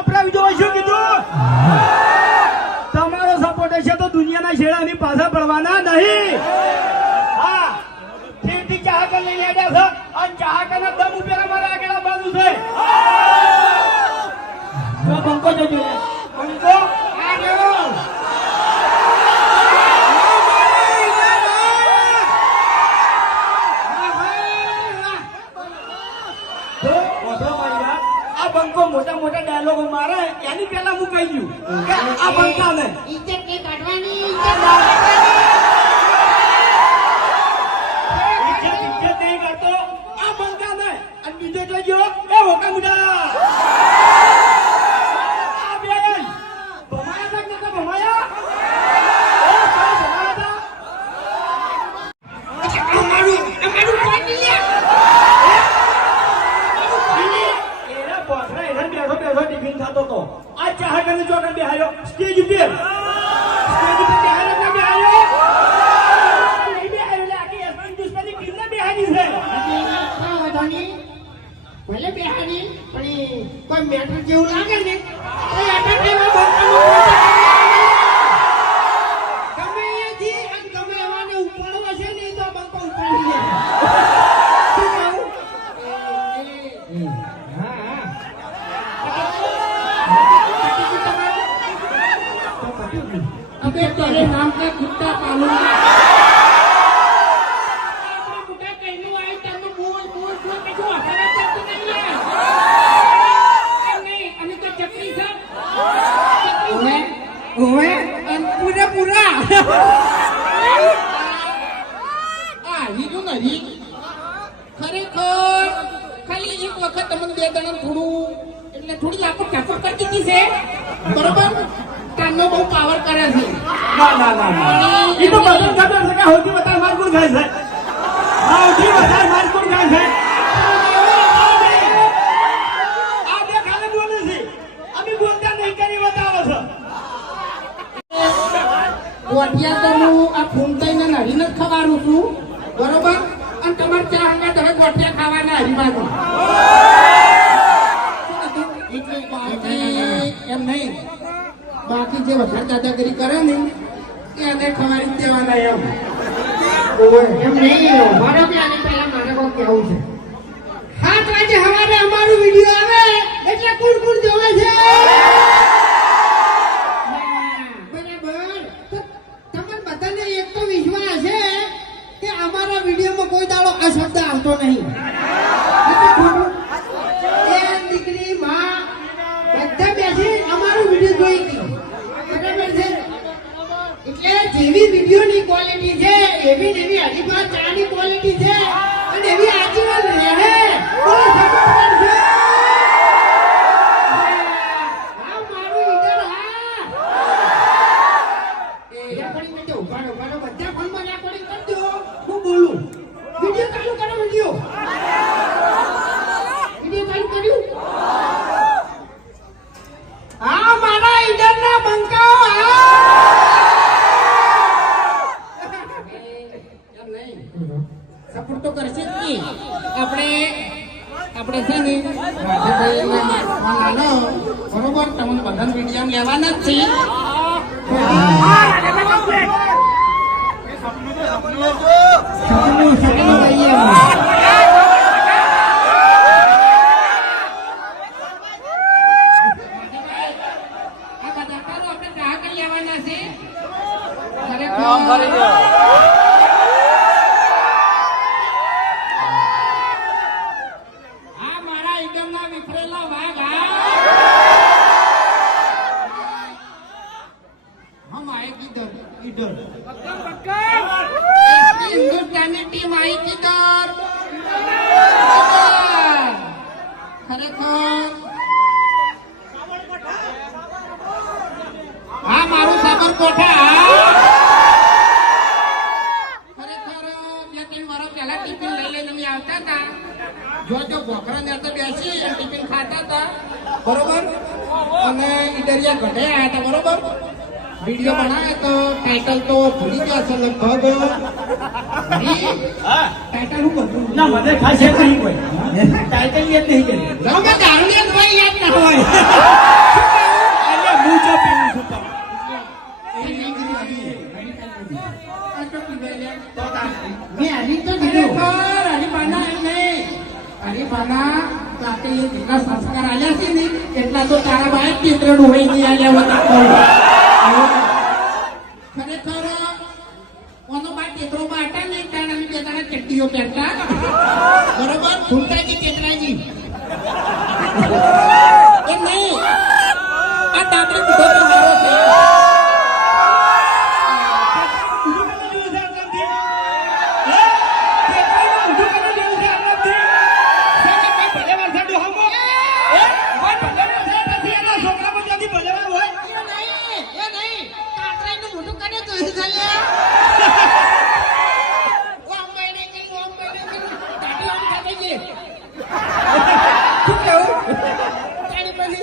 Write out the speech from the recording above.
વપરાવી દો. શું કીધું? તમારો સપોર્ટ હશે તો દુનિયાના છેડાની પાછા પડવાના નહીં. હા, ઠીક ચાહકર લઈને આવ્યા છે અને ચાહકરના દમ ઉપર અમારા આગળ બાજુ છે. બંકો જજો, બંકો આગળ. બંકો મોટા મોટા ડાયલોગો મારે એની પહેલા હું કહી દઉં કે આ બંકાને ઇજ્જત નહીં કાઢવાની, ઇજ્જત નહીં કરતો આ બંકાને. અને બીજો જોજો એ હોકા મુડા આ બેન ભમાયા તક નતા ભમાયા અમારું પાણી લે. ટિફિન ખાતો તો આ ચાહકરને ચોકન બેહાયો સ્ટેજ ઉપર બેહાયો નહીં બેહાયો એટલે આખી હિન્દુસ્તાની ટીમને બેહારી છે. ભલે બેહાડી પણ કોઈ મેટર જેવું લાગે ને તો ગમે અહીંયાથી અને ગમે એવાને ઉપાડવા છે ને તો બંકો ઉપાડી લે. अबे तेरे नाम का कुत्ता पालू कुत्ता कहने आए तनु बोल बोल बोल के जो हमारा तब नहीं है नहीं अभी तो चक्री सब ओए ओए पूरा पूरा आ ये जो नहीं खरेखर खाली एक वक्त તમને બે દણા થોડું એટલે થોડી લાપટ કાપડ કરી દીધી છે બરોબર. કાનો બહુ પાવર કરે છે. ના ના ના એ તો બધું ખબર છે કે સૌથી વધારે માર કોણ ખાય છે. સૌથી વધારે માર કોણ ખાય છે. આ બે ખાલી બોલે છે અમે બોલતા નહીં કરી બતાવો છો. ગોઠિયા તો હું આ ફૂમતાઈને નડીને જ ખવાનું છું બરોબર. અને તમારે ચા હંગા તમે ગોઠિયા ખાવાના હરીબાનું એમ નહીં. બાકી જે વધારે દાદાગીરી કરે ને એને ખવારી દેવાના એમ નહીં. મારે બી આની પહેલા મારે કોઈ કહેવું છે 7 વાગે સવારે અમારું વિડીયો આવે એટલે કુડ કુડ જોવે છે બરાબર. તો તમને બધાને એક તો વિશ્વાસ છે કે અમારા વિડીયોમાં કોઈ દાડો અશબ્દ આવતો નહીં. એ દીકરી માં બધા બેસી અમારું વિડીયો જોઈ ગઈ બરાબર છે. એટલે જેવી વિડીયોની ક્વોલિટી છે એવી ને એવી હરીફા ચાની ક્વોલિટી છે અને એવી આજીવન રહે. બોલો સપોર્ટ છે. હા મારું ઈડર હા એ રેકોર્ડિંગ કરજો. ઉભાડો ઉભાડો બધા ફોનમાં રેકોર્ડિંગ કરજો. હું બોલું વિડીયો ચાલુ કરો. વિડીયો ચાલુ કર્યું. હા મારા ઈડરના બંકાઓ સપોર્ટ તો કરશે જ નહીં. આપણે છે ને નાનો બરોબર તમને બધા વિડીયો લેવાના જ છે. हिंदुस्तानी टीम आई किधर खरेखर હા મારું સાબરકોઠા ખરેખર 2-3 વર્ષ પહેલા ટિફિન લઈ લઈને અમે આવતા હતા. જો ભોખરા ને તો બેસી ટિફિન ખાતા હતા બરોબર. અને ઈડરિયા ઘટે આવ્યા હતા બરોબર. વિડીયો બનાવ્યો તો ટાઇટલ તો ભૂલી ગયા છે લગભગ. ટાઇટલ હું બધું ના મને ખાસ યાદ નહીં કોઈ ટાઇટલ યાદ નહીં કરી. દારૂ યાદ હોય યાદ ના હોય બાઈએ જેટલા સંસ્કાર આલ્યા છે ને એટલા તો તારા બાએ ટેતરણ હોય નહીં આલ્યા હોતા ખરેખર ઓનો બા ટેતરોમાં હતા ને તારા બે તારા ચટ્ટીઓ પહેરતા બરોબર ફૂલતાજી ટેતરાજી એ નહીં આ દાદરી બુઢો તો મારો છે